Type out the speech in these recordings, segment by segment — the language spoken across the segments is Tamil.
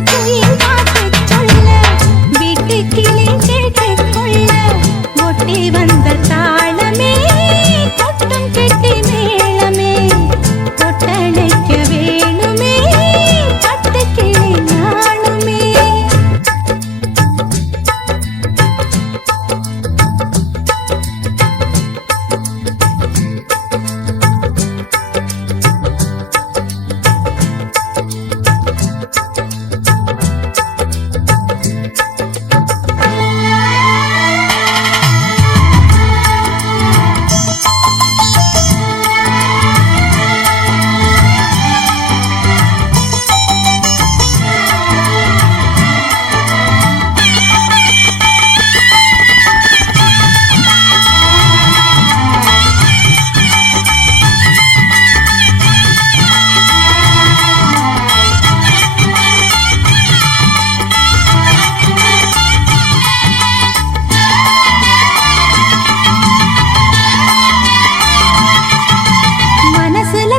可以。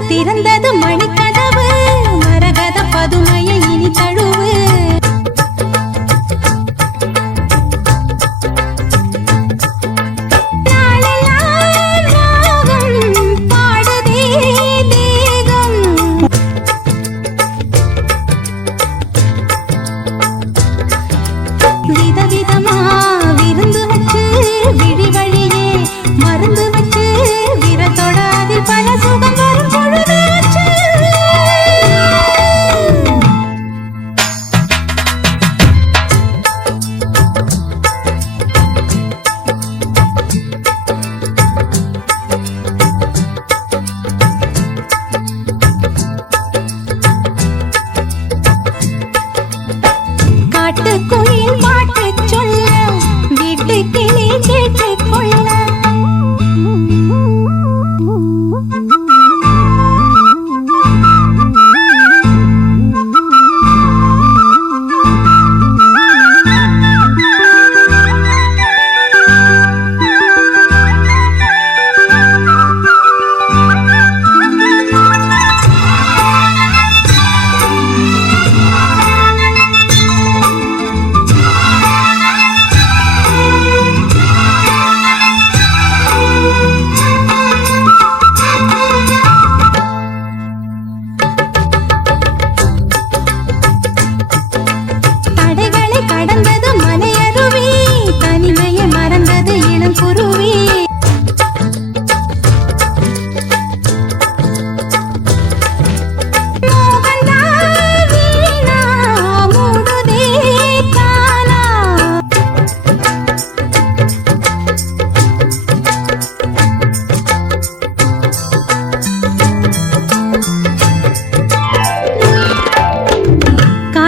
திறந்தது மணிக்க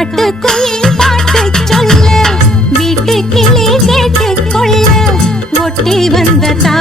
நாட்டுக்குயில் பாட்டு சொல்ல வீட்டு கிளி கேட்டுக்கொள்ள ஒட்டி வந்த தா